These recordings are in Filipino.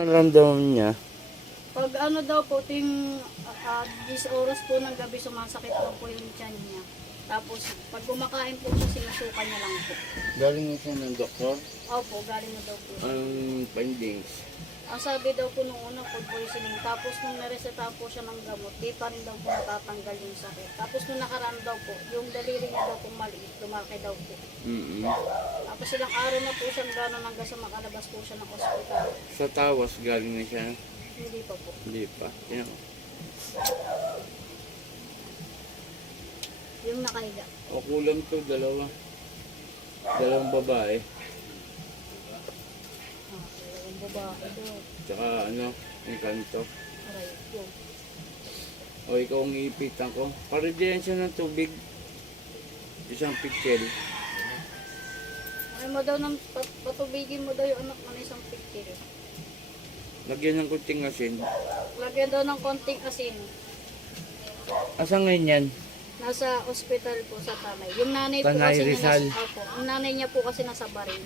Naramdaman niya. Pag ano daw po, ting 10 oras po ng gabi sumasakit daw po yung tiyan niya. Tapos pag kumakain po siya, sinusuka niya lang po. Galing na siya ng doktor. Opo, galing na daw po. Ang findings. Ang sabi daw po nung una, food poisoning. Tapos nung nareseta po siya ng gamot, di pa rin daw po natatanggal yung sakit. Tapos nung nakaraan daw po, yung daliri niya daw po maliit, lumaki daw po. Tapos ilang araw na po siyang gano'n hanggang sa makalabas po siya ng ospital. Sa tawas galing na siya. Hindi pa po. Hindi pa. Yan. Yung nakahiga. O kulang to, dalawa. Dalawang babae. Yung babae doon. Tsaka ano, yung kanto. Aray po. O ikaw ang iipitan ko. Paridyan siya ng tubig. Isang picture. Ay mo daw ng patubigin mo daw yung anak mo na isang picture. Lagyan ng kunting asin. Lagyan daw ng konting asin. Asa ngayon yan? Nasa ospital po sa Tanay. Yung nanay po Tanay, kasi Rizal. Opo, ang nanay niya po kasi nasa Barin.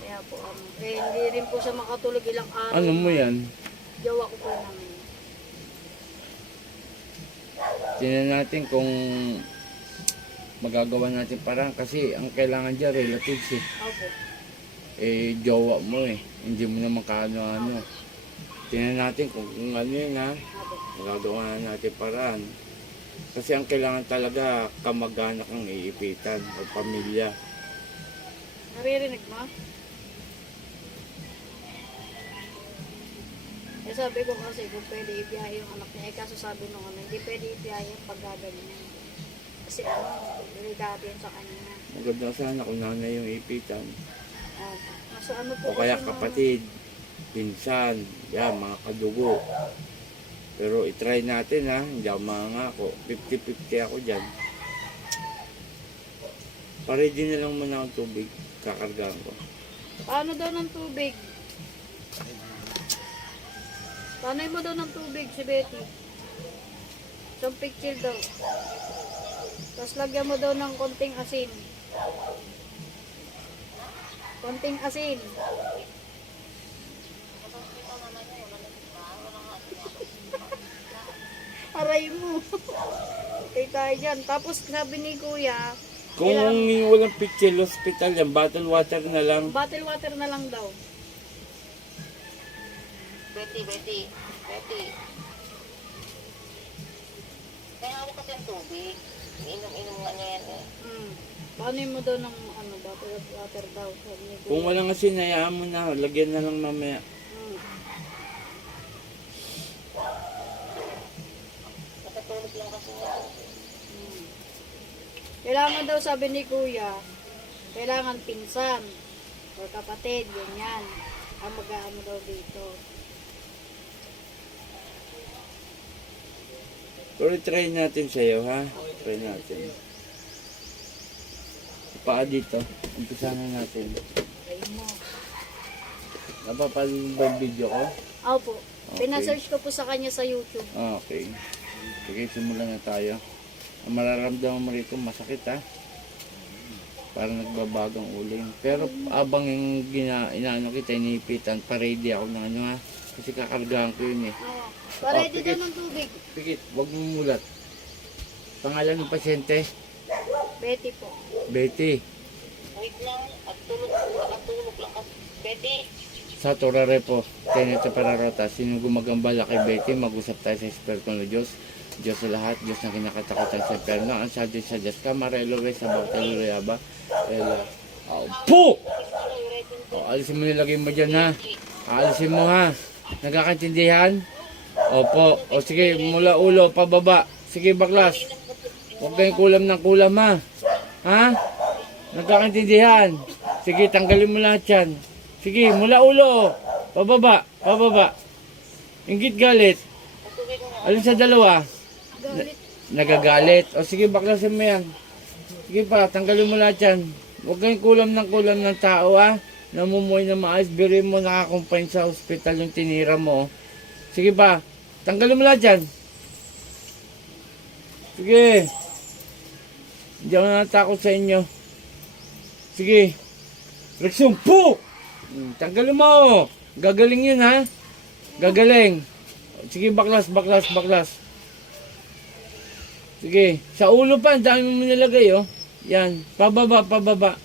Kaya po hindi rin po siya makatulog ilang araw. Ano mo yan? Jowa ko po namin. Tingnan natin kung magagawa natin parang kasi ang kailangan dyan relatives eh. Opo. Eh, jowa mo eh. Hindi mo naman kaano-ano. Tingnan natin kung ano yun ha. Opo. Magagawa na natin paraan. Kasi ang kailangan talaga kamag-anak ang iipitan o pamilya. Naririnig mo? Eh sabi ko kasi kung pwede ibiyahe yung anak niya. Eh kaso sabi nung hindi pwede ibiyahe yung paggaganyan. Kasi delikado yun sa kanya. Maganda sana kung nanay yung iipitan. So, ano po O kaya kasi kapatid, pinsan, yan, mga kadugo. Pero itry natin ha, hindi ako mangako. 50-50 ako dyan. Paready na lang muna ang tubig, kakargaan ko. Paano daw ng tubig? Paano mo daw ng tubig si Betty? Isang picture daw. Tapos lagyan mo daw ng konting asin. Konting asin. Aray mo. Okay tayo dyan. Tapos sabi ni Kuya, Kung walang picture hospital yan, bottle water na lang. bottle water na lang daw. Betty. Kaya ako kasi ang tubig. Inom-inom nga niya yan eh. Paano mo daw ng bottle water daw? Sabi ni Kuya. Kung walang asin, hayaan mo na. Lagyan na lang mamaya. Nakatulog lang kasi niya. Kailangan daw sabi ni Kuya, kailangan pinsan o kapatid, ganyan. Ang mag-aano daw dito. Pero try natin sa'yo ha. Try natin. Paa dito. Umpisa na natin. Ayun mo. Napapalong ba yung video ko? Opo. Okay. Pinasearch ko po sa kanya sa YouTube. Okay. Sige, simulan na tayo. Ang mararamdaman mo rito, masakit ha. Parang nagbabagang ulo yun. Pero abang yung inaano kita, inipitan, pa-ready ako ng ano ha. Kasi kakargahan ko yun eh. Oo. Para pikit. daw ng tubig. Pikit, huwag mo mulat. Pangalan ng pasyente? Betty po. Betty. Wait lang. At tulog lang kasi. Betty. Sa Torare po, Tenet sa Pararota, sino gumagambala kay Betty, mag-usap tayo sa Espiritu ng Diyos. Diyos sa lahat, Diyos na kinakatakutan sa perno, ang sadyo sa Diyos, Camarelo, sa Bartoluyaba, Po! O, alisin mo nilagay mo dyan ha. Alisin mo ha. Nagkakaintindihan? Opo. O sige, mula ulo, pababa. Sige baklas. Huwag kayong kulam ng kulam ha. Ha? Nagkakaintindihan? Sige, tanggalin mo lahat yan. Sige, mula ulo. Pababa. Inggit galit. Alin sa dalawa? Galit. Nagagalit. O sige, baklasin mo yan. Sige pa, tanggalin mo lahat yan. Huwag kayong kulam ng tao ha. Namumuhay na maayos. Birin mo nakakumpain sa ospital yung tinira mo. Sige pa, tanggalin mo lahat yan. Sige. Hindi ako natakot sa inyo. Sige. Reksyon po! Tanggalin mo! Gagaling yun ha. Gagaling. Sige, baklas, baklas, baklas. Sige. Sa ulo pa, ang dami mo nilagay oh. Yan. Pababa, pababa.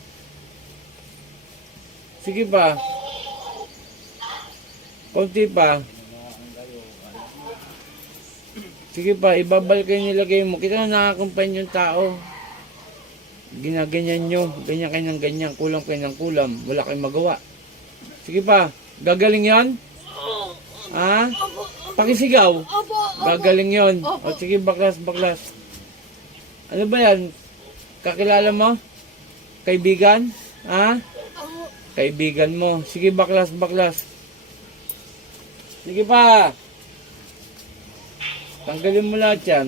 Sige pa. Konti pa. Sige pa, ibabal kayo nilagay mo. Kita na nakakumpain yung tao. Ginaganyan nyo. Ganyan kayo ng ganyan. Kulang kayo ng kulam. Wala kayong magawa. Sige pa. Gagaling yon? Ha? Pakisigaw. Gagaling yon. O sige, baklas, baklas. Ano ba yan? Kakilala mo? Kaibigan? Ha? Kaibigan mo. Sige, baklas, baklas. Sige pa. Tanggalin mo lahat yan.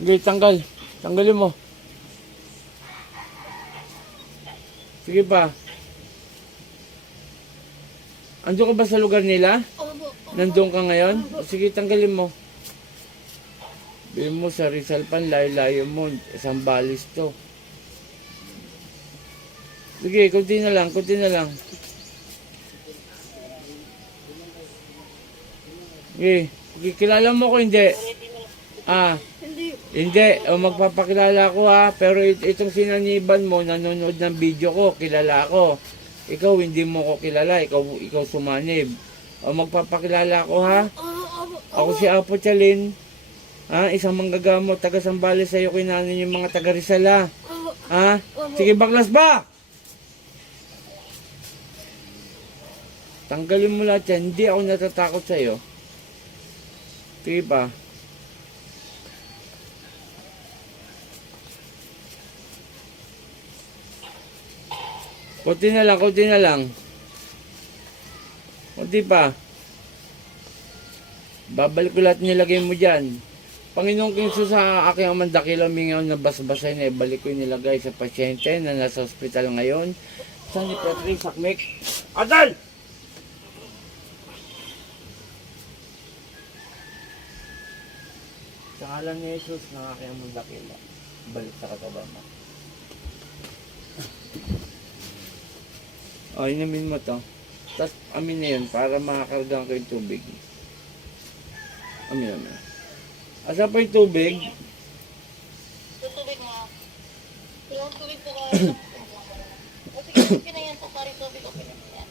Sige, tanggal. Tanggalin mo. Sige pa. Andiyo ka ba sa lugar nila? Nandun ka ngayon? O, sige, tanggalin mo. Bilhin mo sa Rizal Pan, layo-layo mo. Isang balis to. Sige, kunti na lang, kunti na lang. Sige, kilala mo ko hindi? Ah, hindi. O magpapakilala ko ha. Pero itong sinaniban mo, nanonood ng video ko, kilala ko. Ikaw hindi mo ko kilala, ikaw sumanib. O magpapakilala ko ha. Ako si Apo Chalin. Ha, isang manggagamot, taga Sambales sa'yo kinanin yung mga taga Rizal ha. Ha? Sige, baklas ba? Tanggalin mo lahat yan. Hindi ako natatakot sa'yo. Sige pa. Kunti na lang, kunti na lang. Kunti pa. Babalik ko lahat nilagay mo dyan. Panginoong Kinso sa aking amang dakila, mingaw na basbasay na ibalik ko yung nilagay sa pasyente na nasa ospital ngayon. San ni Petri, Sakmek. Adal! Sa ngalan ni Jesus, ng aking amang dakila, balik sa katawan mo. O, inamin mo to. Tapos, amin na yun para makakargaan ko yung tubig. Amin naman. Asa pa yung tubig? Yung tubig mo. Yung tubig po kayo. Okay na yan po, pare tubig. Okay na yan.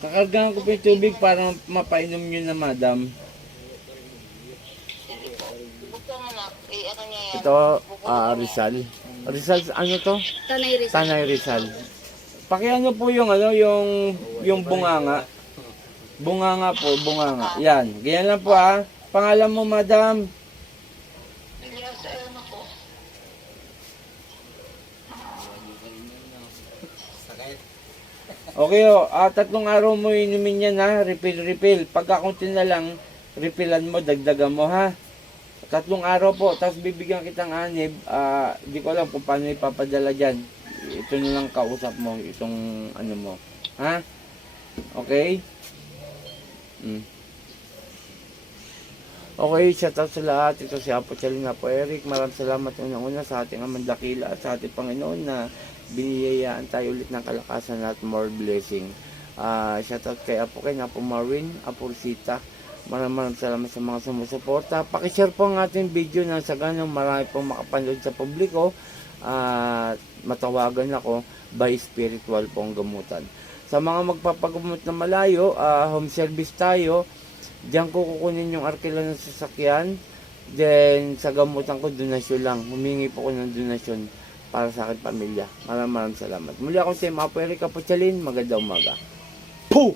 Kakargaan ko pa yung tubig para mapainom nyo na, madam. Buksan mo na. Ano niya yan? Ito, Rizal. Rizal, ano to? Tanay Rizal. Tanay Rizal. Pakiano po yung ano, yung bunganga. Bunganga po, bunganga. Yan, ganyan lang po ah. Pangalan mo, madam. Yes, ano po. Okay o, 3 araw mo inumin yan ha, refill. Pagkakunti na lang, refillan mo, dagdagan mo ha. 3 araw po, tapos bibigyan kitang anib. Di ko alam kung paano ipapadala dyan. Ito na lang kausap mo, itong ano mo. Ha? Okay? Okay, shout out sa lahat. Ito si Apo Chalin, Apo Eric. Maraming salamat unang-una sa ating amang dakila at sa ating Panginoon na biniyayaan tayo ulit ng kalakasan at more blessing. Shout out kay Apo Ken, Apo Marwin, Apo Rosita. Maraming salamat sa mga sumusuporta. Pakishare po ang ating video nang sa ganun marami pong makapanood sa publiko. Matawagan ako by spiritual pong gamutan. Sa mga magpapagamot na malayo, home service tayo. Diyan ko kukunin yung arkila ng sasakyan. Then sa gamutan ko, donasyon lang. Humingi po ko ng donasyon para sa akin pamilya. Maraming salamat. Muli ako si Apo Eric Apo Chalin. Magandang umaga. Pooh!